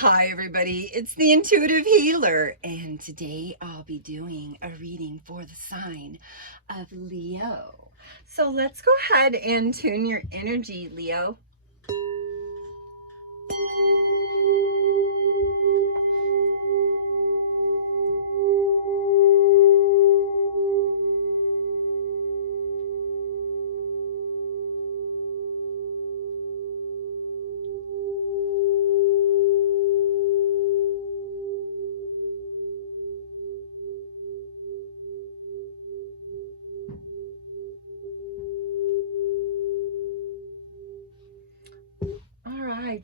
Hi everybody, it's the Intuitive Healer, and today I'll be doing a reading for the sign of Leo. So let's go ahead and tune your energy, Leo.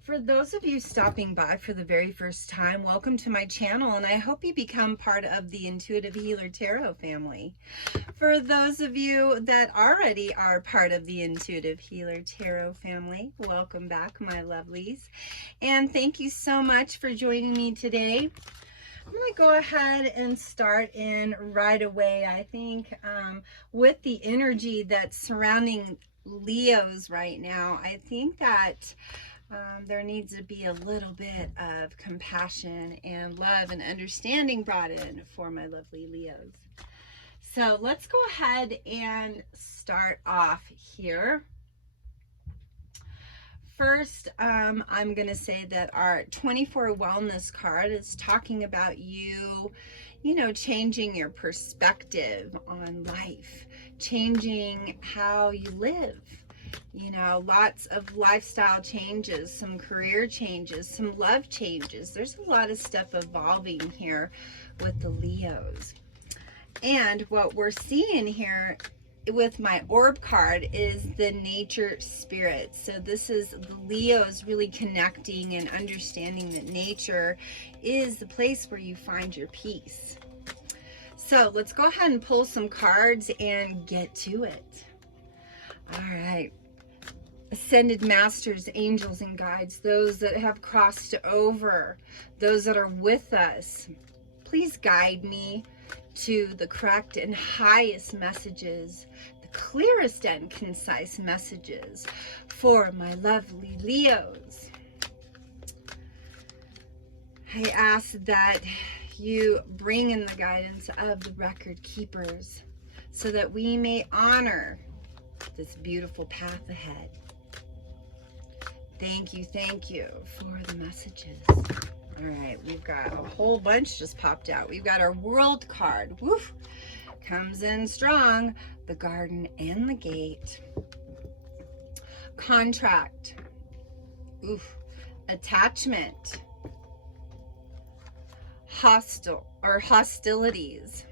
For those of you stopping by for the very first time, welcome to my channel, and I hope you become part of the Intuitive Healer Tarot family. For those of you that already are part of the Intuitive Healer Tarot family, welcome back, my lovelies. And thank you so much for joining me today. I'm going to go ahead and start in right away, I think, with the energy that's surrounding Leos right now. I think that there needs to be a little bit of compassion and love and understanding brought in for my lovely Leos. So let's go ahead and start off here. First, I'm going to say that our 24 wellness card is talking about you know, changing your perspective on life, changing how you live. You know, lots of lifestyle changes, some career changes, some love changes. There's a lot of stuff evolving here with the Leos. And what we're seeing here with my orb card is the nature spirit. So this is the Leos really connecting and understanding that nature is the place where you find your peace. So let's go ahead and pull some cards and get to it. All right. Ascended masters, angels, and guides, those that have crossed over, those that are with us, please guide me to the correct and highest messages, the clearest and concise messages for my lovely Leos. I ask that you bring in the guidance of the record keepers so that we may honor this beautiful path ahead. Thank you for the messages. All right, we've got a whole bunch just popped out. We've got our world card. Woof, comes in strong. The garden and the gate. Contract. Oof. Attachment. Hostilities.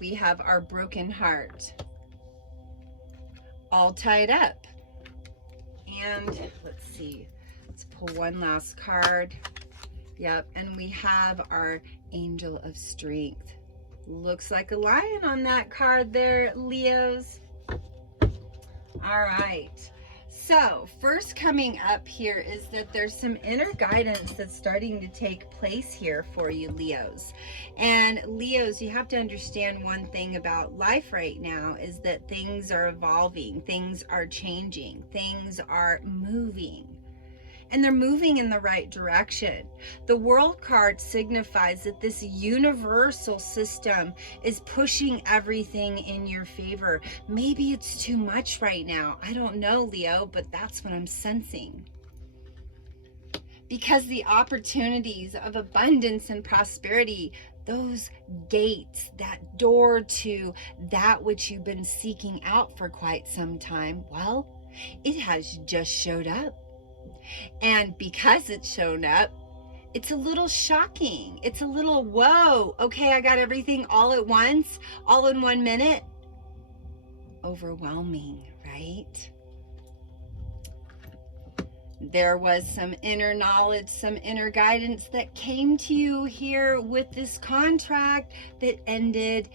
We have our broken heart. All tied up. And let's see, let's pull one last card. Yep, and we have our angel of strength. Looks like a lion on that card there, Leos. All right, so first coming up here is that there's some inner guidance that's starting to take place here for you, Leos. And Leos, you have to understand one thing about life right now is that things are evolving, things are changing, things are moving. And they're moving in the right direction. The world card signifies that this universal system is pushing everything in your favor. Maybe it's too much right now. I don't know, Leo, but that's what I'm sensing. Because the opportunities of abundance and prosperity, those gates, that door to that which you've been seeking out for quite some time, well, it has just showed up. And because it's shown up, it's a little shocking. It's a little, whoa, okay, I got everything all at once, all in 1 minute. Overwhelming, right? There was some inner knowledge, some inner guidance that came to you here with this contract that ended.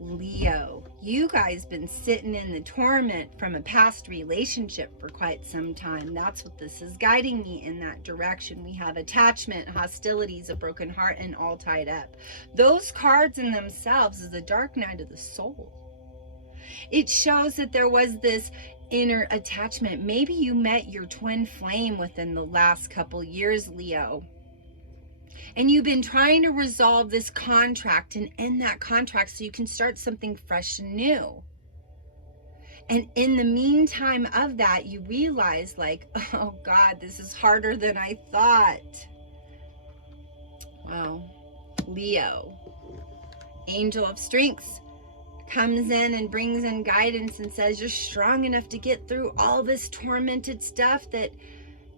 Leo, you guys been sitting in the torment from a past relationship for quite some time. That's what this is guiding me in that direction. We have attachment, hostilities, a broken heart, and all tied up. Those cards in themselves is the dark night of the soul. It shows that there was this inner attachment. Maybe you met your twin flame within the last couple years, Leo. And you've been trying to resolve this contract and end that contract so you can start something fresh and new. And in the meantime of that, you realize like, oh God, this is harder than I thought. Well, Leo, angel of strength, comes in and brings in guidance and says, you're strong enough to get through all this tormented stuff that,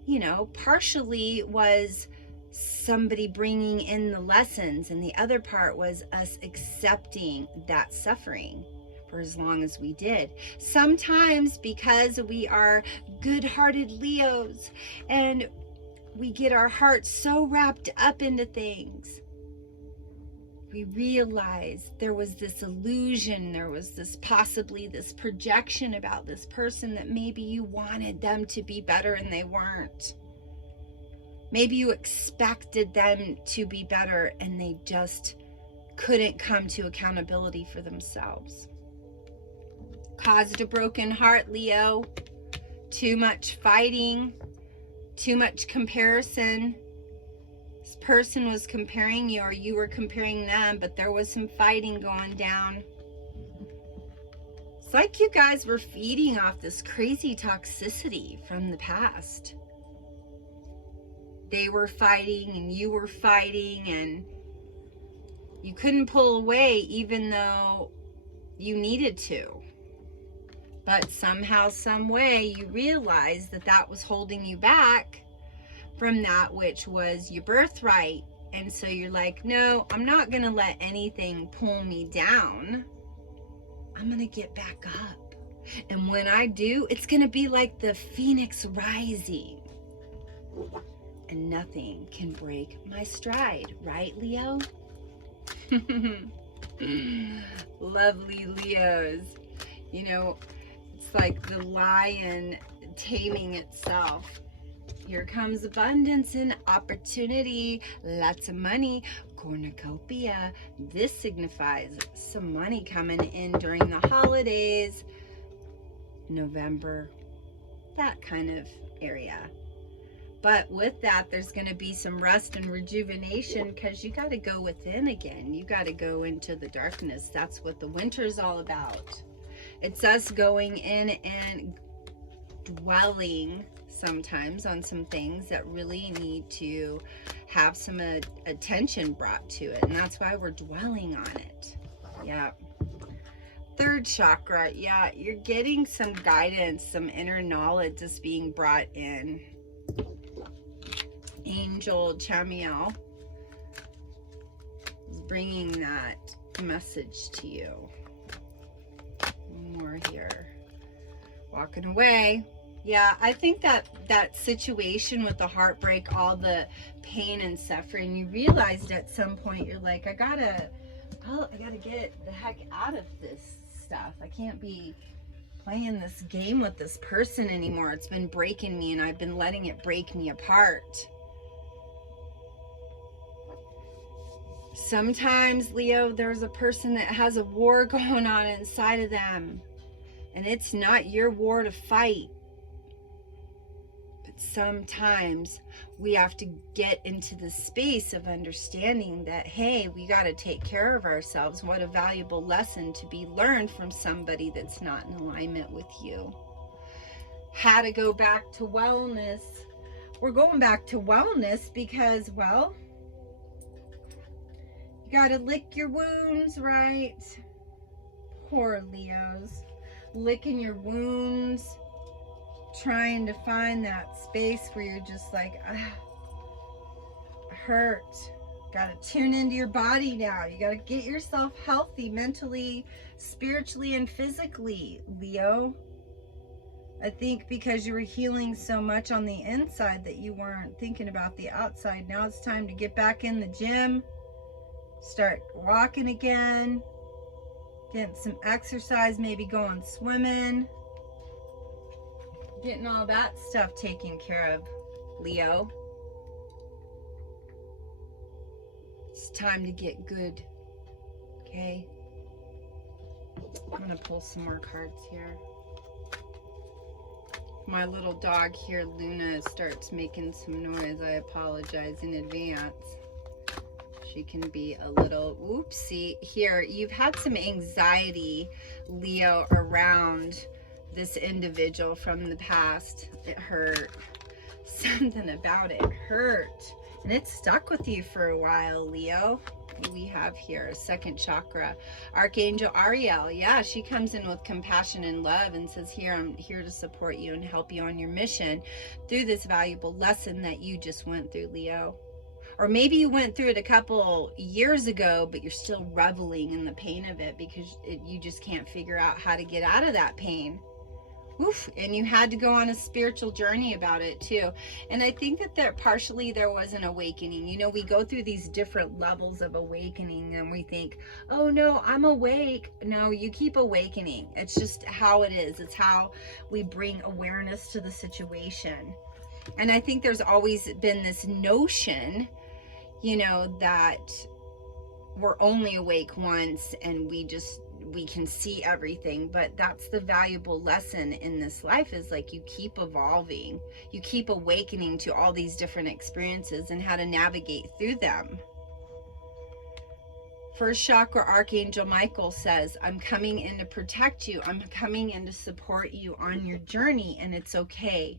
you know, partially was somebody bringing in the lessons, and the other part was us accepting that suffering for as long as we did. Sometimes because we are good-hearted Leos and we get our hearts so wrapped up into things, we realize there was this illusion, there was this possibly this projection about this person that maybe you wanted them to be better and they weren't. Maybe you expected them to be better and they just couldn't come to accountability for themselves. Caused a broken heart, Leo. Too much fighting, too much comparison. This person was comparing you or you were comparing them, but there was some fighting going down. It's like you guys were feeding off this crazy toxicity from the past. They were fighting and you were fighting and you couldn't pull away even though you needed to. But somehow, some way, you realized that that was holding you back from that which was your birthright. And so you're like, no, I'm not going to let anything pull me down. I'm going to get back up. And when I do, it's going to be like the phoenix rising. And nothing can break my stride. Right, Leo? Lovely Leos. You know, it's like the lion taming itself. Here comes abundance and opportunity, lots of money, cornucopia. This signifies some money coming in during the holidays, November, that kind of area. But with that, there's going to be some rest and rejuvenation because you got to go within again. You got to go into the darkness. That's what the winter's all about. It's us going in and dwelling sometimes on some things that really need to have some attention brought to it. And that's why we're dwelling on it. Yeah. Third chakra. Yeah, you're getting some guidance, some inner knowledge is being brought in. Angel Chamiel is bringing that message to you. One more here. Walking away. Yeah, I think that situation with the heartbreak, all the pain and suffering, you realized at some point you're like, I gotta get the heck out of this stuff. I can't be playing this game with this person anymore. It's been breaking me and I've been letting it break me apart. Sometimes, Leo, there's a person that has a war going on inside of them, and it's not your war to fight. But sometimes we have to get into the space of understanding that, hey, we got to take care of ourselves. What a valuable lesson to be learned from somebody that's not in alignment with you. How to go back to wellness. We're going back to wellness because, well, you gotta lick your wounds, right? Poor Leos. Licking your wounds, trying to find that space where you're just like, hurt. Gotta tune into your body now. You gotta get yourself healthy mentally, spiritually, and physically, Leo. I think because you were healing so much on the inside that you weren't thinking about the outside. Now it's time to get back in the gym. Start walking again, getting some exercise, maybe going swimming, getting all that stuff taken care of, Leo. It's time to get good, okay? I'm gonna pull some more cards here. My little dog here, Luna, starts making some noise. I apologize in advance. She can be a little oopsie here. You've had some anxiety, Leo, around this individual from the past. It hurt. Something about it hurt. And it stuck with you for a while, Leo. We have here second chakra, Archangel Ariel. Yeah, she comes in with compassion and love and says, here, I'm here to support you and help you on your mission through this valuable lesson that you just went through, Leo. Or maybe you went through it a couple years ago, but you're still reveling in the pain of it because you just can't figure out how to get out of that pain. Oof, and you had to go on a spiritual journey about it too. And I think that partially there was an awakening. You know, we go through these different levels of awakening and we think, oh no, I'm awake. No, you keep awakening. It's just how it is. It's how we bring awareness to the situation. And I think there's always been this notion, you know, that we're only awake once and we can see everything. But that's the valuable lesson in this life, is like you keep evolving, you keep awakening to all these different experiences and how to navigate through them. First chakra, Archangel Michael says, I'm coming in to protect you. I'm coming in to support you on your journey, and it's okay.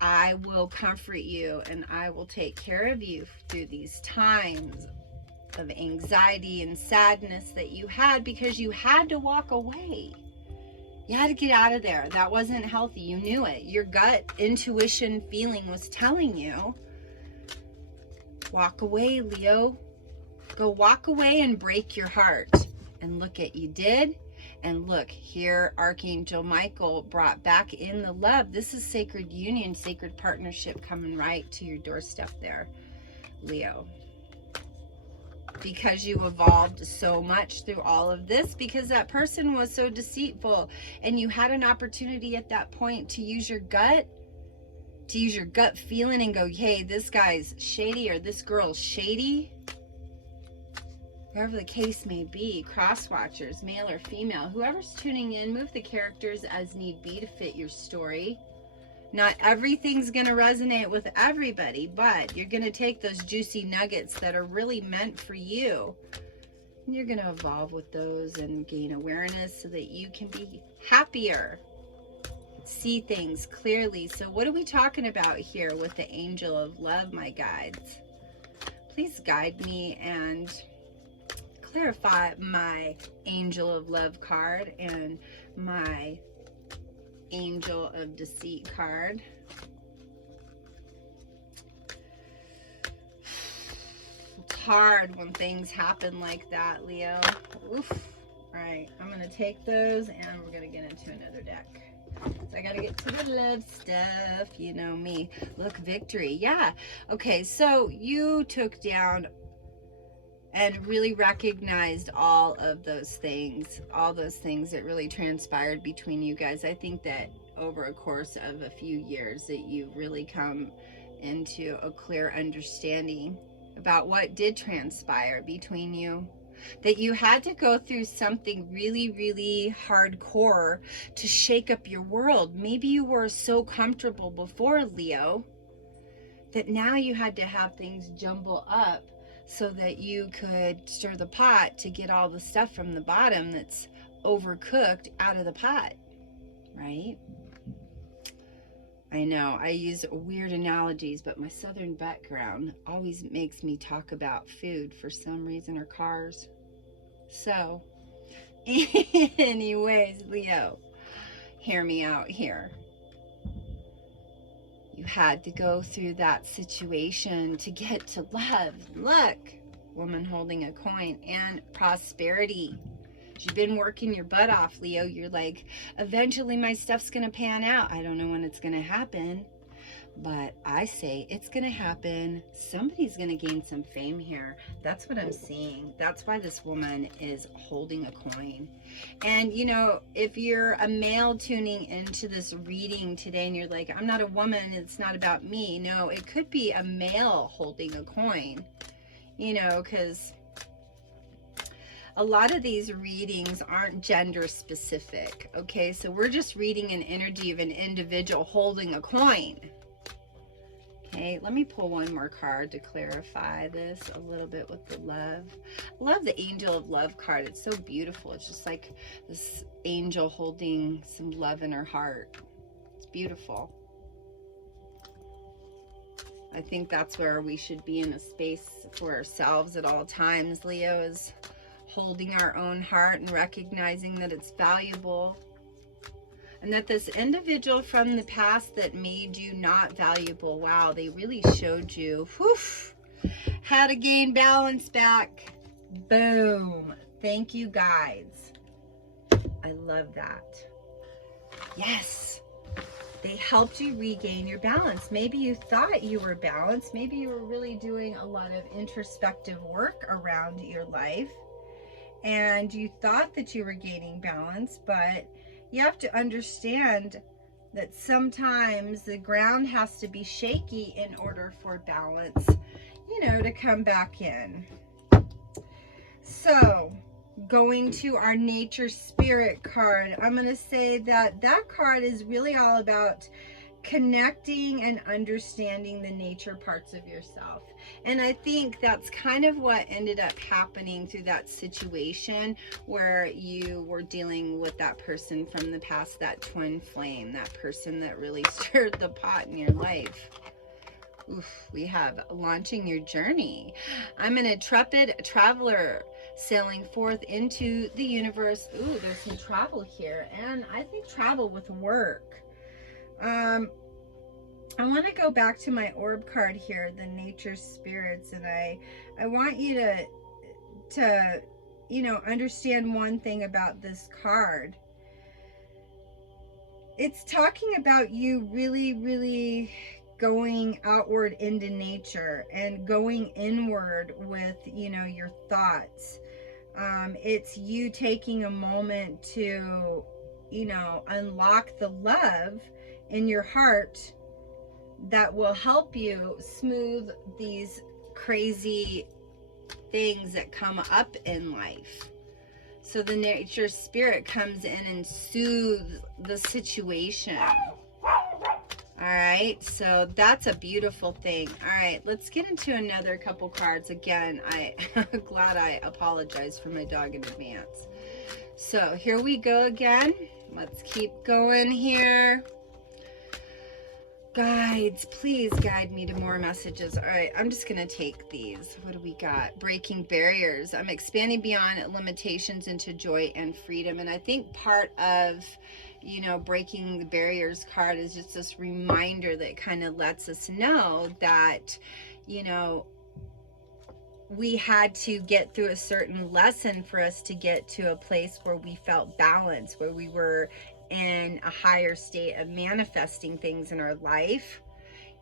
I will comfort you and I will take care of you through these times of anxiety and sadness that you had, because you had to walk away. You had to get out of there. That wasn't healthy. You knew it. Your gut intuition feeling was telling you, walk away, Leo. Go walk away and break your heart. And look at you did. And look, here Archangel Michael brought back in the love. This is sacred union, sacred partnership coming right to your doorstep there, Leo. Because you evolved so much through all of this, because that person was so deceitful, and you had an opportunity at that point to use your gut, feeling and go, hey, this guy's shady or this girl's shady. Whatever the case may be, cross watchers, male or female, whoever's tuning in, move the characters as need be to fit your story. Not everything's going to resonate with everybody, but you're going to take those juicy nuggets that are really meant for you, and you're going to evolve with those and gain awareness so that you can be happier, see things clearly. So what are we talking about here with the Angel of Love, my guides? Please guide me and clarify my Angel of Love card and my Angel of Deceit card. It's hard when things happen like that, Leo. Oof. All right, I'm going to take those and we're going to get into another deck. So I got to get to the love stuff. You know me. Look, victory. Yeah. Okay, so you took down and really recognized all of those things that really transpired between you guys. I think that over a course of a few years that you've really come into a clear understanding about what did transpire between you, that you had to go through something really, really hardcore to shake up your world. Maybe you were so comfortable before, Leo, that now you had to have things jumble up so that you could stir the pot to get all the stuff from the bottom that's overcooked out of the pot, right? I know I use weird analogies, but my southern background always makes me talk about food for some reason, or cars. So anyways, Leo, hear me out here. You had to go through that situation to get to love. Look, woman holding a coin, and prosperity. You've been working your butt off, Leo. You're like, eventually my stuff's going to pan out. I don't know when it's going to happen, but I say it's going to happen. Somebody's going to gain some fame here. That's what I'm seeing. That's why this woman is holding a coin. And, you know, if you're a male tuning into this reading today and you're like, I'm not a woman, it's not about me. No, it could be a male holding a coin, you know, because a lot of these readings aren't gender specific. Okay, so we're just reading an energy of an individual holding a coin. Okay, let me pull one more card to clarify this a little bit with the love. I love the Angel of Love card. It's so beautiful. It's just like this angel holding some love in her heart. It's beautiful. I think that's where we should be, in a space for ourselves at all times. Leo is holding our own heart and recognizing that it's valuable. And that this individual from the past that made you not valuable, wow, they really showed you, whew, how to gain balance back. Boom. Thank you, guys. I love that. Yes. They helped you regain your balance. Maybe you thought you were balanced. Maybe you were really doing a lot of introspective work around your life, and you thought that you were gaining balance, but you have to understand that sometimes the ground has to be shaky in order for balance, you know, to come back in. So, going to our nature spirit card, I'm going to say that that card is really all about connecting and understanding the nature parts of yourself. And I think that's kind of what ended up happening through that situation where you were dealing with that person from the past, that twin flame, that person that really stirred the pot in your life. Oof, we have launching your journey. I'm an intrepid traveler sailing forth into the universe. Ooh, there's some travel here, and I think travel with work. I want to go back to my orb card here, the nature spirits, and I want you to you know, understand one thing about this card. It's talking about you really going outward into nature and going inward with, you know, your thoughts. It's you taking a moment to, you know, unlock the love in your heart that will help you smooth these crazy things that come up in life. So the nature spirit comes in and soothes the situation. All right, so that's a beautiful thing. All right, let's get into another couple cards. Again, I'm glad I apologize for my dog in advance. So here we go again. Let's keep going here. Guides, please guide me to more messages. All right, I'm just going to take these. What do we got? Breaking barriers. I'm expanding beyond limitations into joy and freedom. And I think part of, you know, breaking the barriers card is just this reminder that kind of lets us know that, you know, we had to get through a certain lesson for us to get to a place where we felt balanced, where we were in a higher state of manifesting things in our life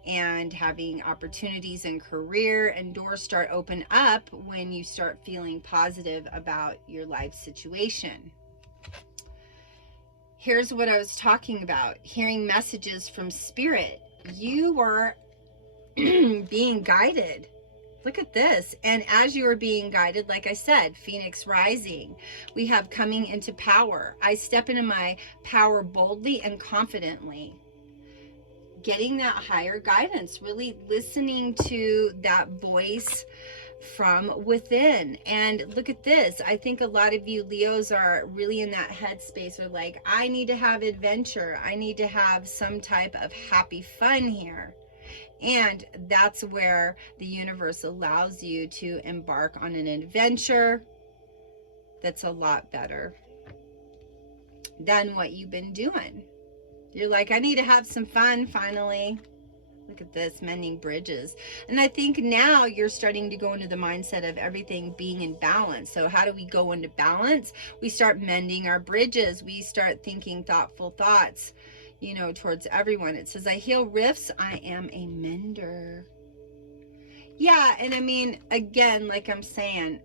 and having opportunities in career, and doors start open up when you start feeling positive about your life situation. Here's what I was talking about, hearing messages from spirit. You were being guided. Look at this. And as you are being guided, like I said, Phoenix rising, we have coming into power. I step into my power boldly and confidently. Getting that higher guidance, really listening to that voice from within. And look at this. I think a lot of you Leos are really in that headspace, or like, I need to have adventure. I need to have some type of happy fun here. And that's where the universe allows you to embark on an adventure that's a lot better than what you've been doing. You're like, I need to have some fun finally. Look at this, mending bridges. And I think now you're starting to go into the mindset of everything being in balance. So how do we go into balance? We start mending our bridges. We start thinking thoughtful thoughts, you know, towards everyone. It says, I heal rifts. I am a mender. Yeah, and I mean, again, like I'm saying,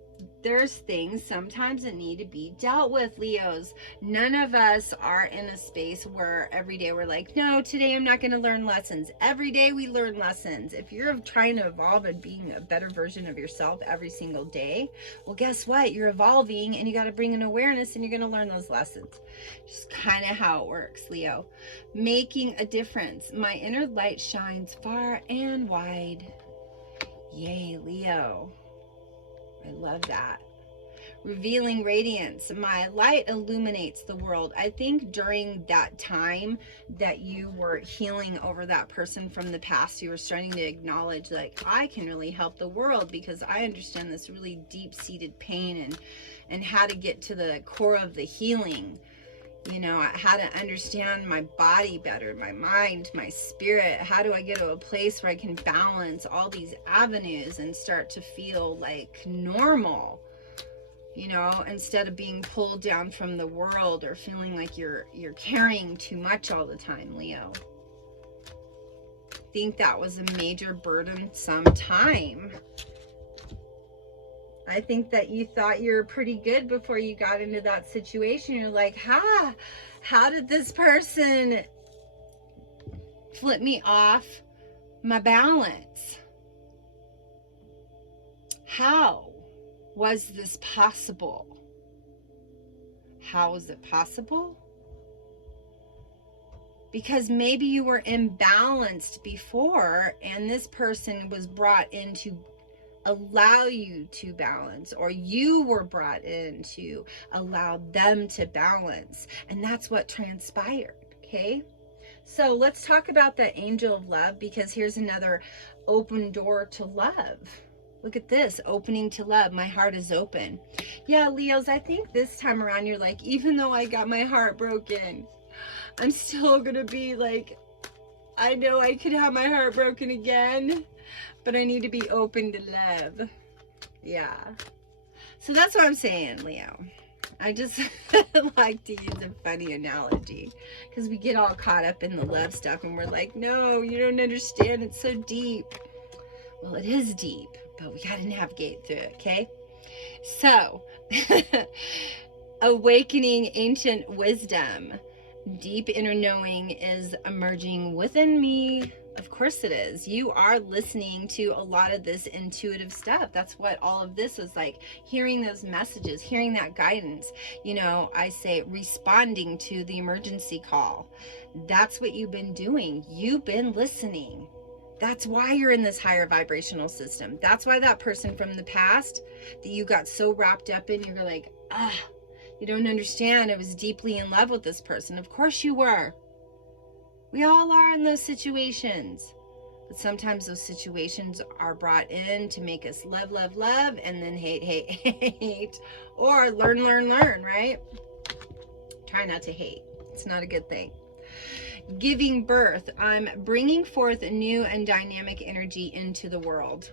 there's things sometimes that need to be dealt with, Leos. None of us are in a space where every day we're like, no, today I'm not going to learn lessons. Every day we learn lessons. If you're trying to evolve and being a better version of yourself every single day, well, guess what? You're evolving, and you got to bring an awareness, and you're going to learn those lessons. Just kind of how it works, Leo. Making a difference. My inner light shines far and wide. Yay, Leo. I love that. Revealing radiance. My light illuminates the world. I think during that time that you were healing over that person from the past, you were starting to acknowledge, like, I can really help the world because I understand this really deep-seated pain and how to get to the core of the healing. You know, how to understand my body better, my mind, my spirit. How do I get to a place where I can balance all these avenues and start to feel like normal? You know, instead of being pulled down from the world or feeling like you're carrying too much all the time, Leo. I think that was a major burdensome time. I think that you thought you were pretty good before you got into that situation. You're like, how did this person flip me off my balance? How was this possible? How is it possible? Because maybe you were imbalanced before, and this person was brought in to allow you to balance, or you were brought in to allow them to balance, and that's what transpired. Okay, so let's talk about the angel of love, because here's another open door to love. Look at this, opening to love. My heart is open. Yeah, Leos, I think this time around you're like, even though I got my heart broken, I'm still gonna be like, I know I could have my heart broken again, but I need to be open to love. Yeah. So that's what I'm saying, Leo. I just like to use a funny analogy, because we get all caught up in the love stuff and we're like, no, you don't understand. It's so deep. Well, it is deep, but we got to navigate through it, okay? So, awakening ancient wisdom. Deep inner knowing is emerging within me. Of course it is. You are listening to a lot of this intuitive stuff. That's what all of this is like. Hearing those messages, hearing that guidance. You know, I say responding to the emergency call. That's what you've been doing. You've been listening. That's why you're in this higher vibrational system. That's why that person from the past that you got so wrapped up in, you're like, you don't understand. I was deeply in love with this person. Of course you were. We all are in those situations. But sometimes those situations are brought in to make us love, love, love, and then hate, hate, hate. Or learn, learn, learn, right? Try not to hate. It's not a good thing. Giving birth. I'm bringing forth a new and dynamic energy into the world.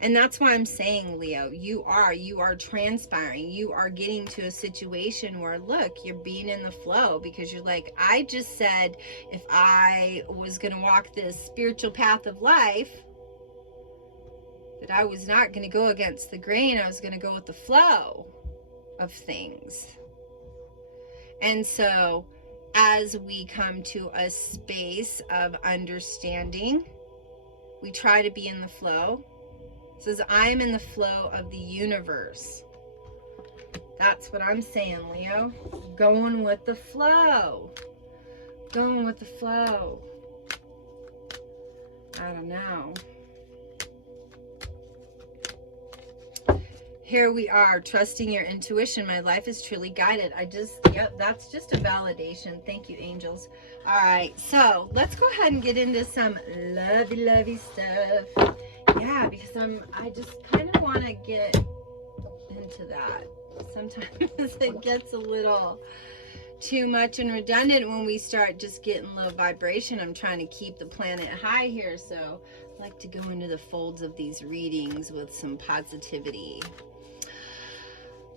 And that's why I'm saying, Leo, you are transpiring. You are getting to a situation where, look, you're being in the flow, because you're like, I just said if I was going to walk this spiritual path of life, that I was not going to go against the grain. I was going to go with the flow of things. And so as we come to a space of understanding, we try to be in the flow. It says, I'm in the flow of the universe. That's what I'm saying, Leo. Going with the flow. Going with the flow. I don't know. Here we are, trusting your intuition. My life is truly guided. Yep, that's just a validation. Thank you, angels. All right, so let's go ahead and get into some lovey stuff. Yeah, because I just kind of want to get into that. Sometimes it gets a little too much and redundant when we start just getting low vibration. I'm trying to keep the planet high here, so I like to go into the folds of these readings with some positivity.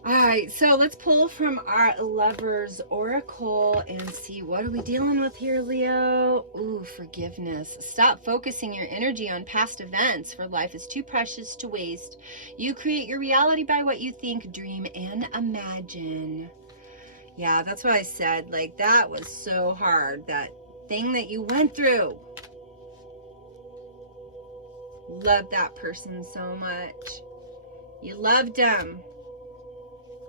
All right, so let's pull from our Lover's Oracle and see, what are we dealing with here, Leo? Ooh, forgiveness. Stop focusing your energy on past events, for life is too precious to waste. You create your reality by what you think, dream, and imagine. Yeah, that's what I said. Like, that was so hard. That thing that you went through. Love that person so much. You loved them.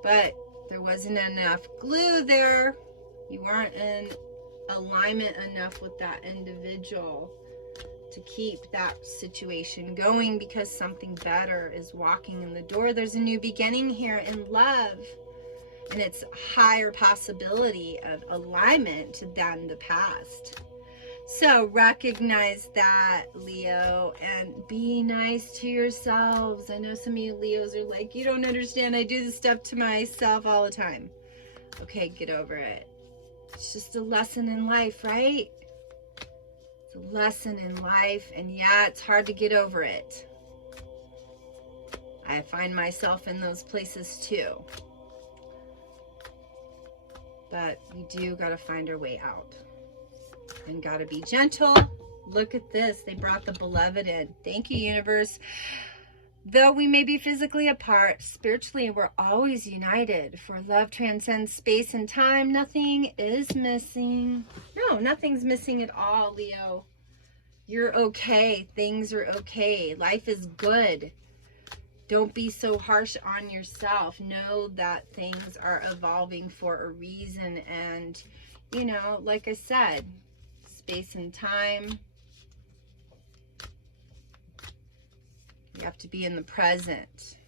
But there wasn't enough glue there. You weren't in alignment enough with that individual to keep that situation going, because something better is walking in the door. There's a new beginning here in love, and it's a higher possibility of alignment than the past. So recognize that, Leo, and be nice to yourselves. I know some of you Leos are like, you don't understand. I do this stuff to myself all the time. Okay, get over it. It's just a lesson in life, right? It's a lesson in life. And yeah, it's hard to get over it. I find myself in those places too. But we do got to find our way out. And got to be gentle. Look at this. They brought the beloved in. Thank you, universe. Though we may be physically apart, spiritually we're always united. For love transcends space and time. Nothing is missing. No, nothing's missing at all, Leo. You're okay. Things are okay. Life is good. Don't be so harsh on yourself. Know that things are evolving for a reason. And, you know, like I said, space and time. You have to be in the present.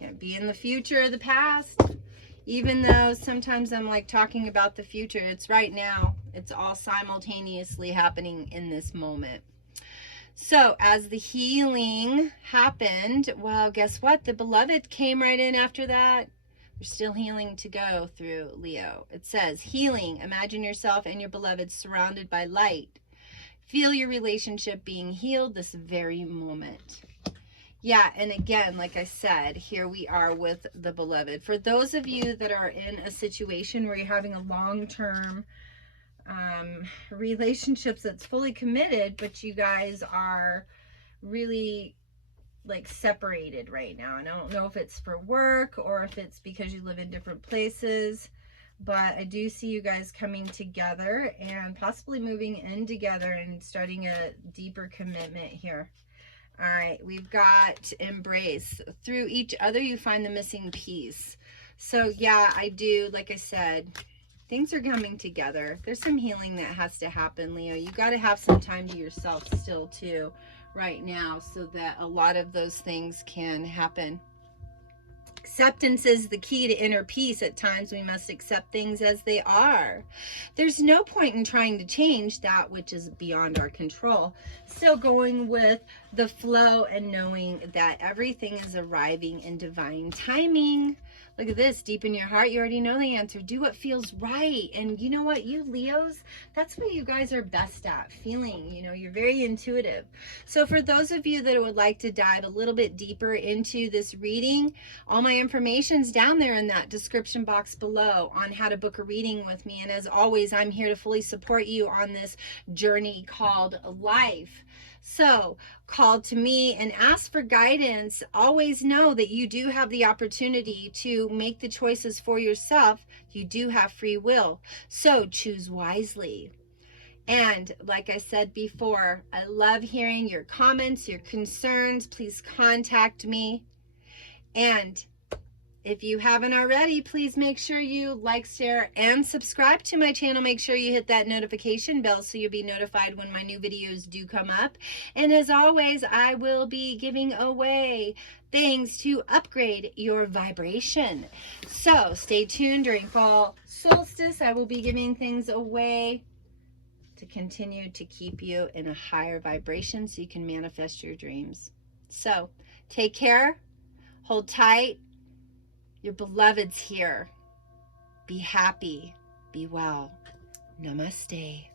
Can't be in the future or the past. Even though sometimes I'm like talking about the future, it's right now. It's all simultaneously happening in this moment. So as the healing happened, well, guess what? The beloved came right in after that. There's still healing to go through, Leo. It says, healing. Imagine yourself and your beloved surrounded by light. Feel your relationship being healed this very moment. Yeah, and again, like I said, here we are with the beloved. For those of you that are in a situation where you're having a long-term relationships that's fully committed, but you guys are really like separated right now, and I don't know if it's for work or if it's because you live in different places, but I do see you guys coming together and possibly moving in together and starting a deeper commitment here. All right, we've got embrace. Through each other you find the missing piece. So yeah, I do, like I said, things are coming together. There's some healing that has to happen, Leo. You got to have some time to yourself still too right now, so that a lot of those things can happen. Acceptance is the key to inner peace. At times we must accept things as they are. There's no point in trying to change that which is beyond our control. Still going with the flow and knowing that everything is arriving in divine timing. Look at this, deep in your heart, you already know the answer. Do what feels right. And you know what, you Leos, that's what you guys are best at, feeling. You know, you're very intuitive. So for those of you that would like to dive a little bit deeper into this reading, all my information's down there in that description box below on how to book a reading with me. And as always, I'm here to fully support you on this journey called life. So call to me and ask for guidance. Always know that you do have the opportunity to make the choices for yourself. You do have free will. So choose wisely. And like I said before, I love hearing your comments, your concerns. Please contact me. And if you haven't already, please make sure you like, share, and subscribe to my channel. Make sure you hit that notification bell so you'll be notified when my new videos do come up. And as always, I will be giving away things to upgrade your vibration. So stay tuned during fall solstice. I will be giving things away to continue to keep you in a higher vibration so you can manifest your dreams. So take care, hold tight. Your beloved's here. Be happy. Be well. Namaste.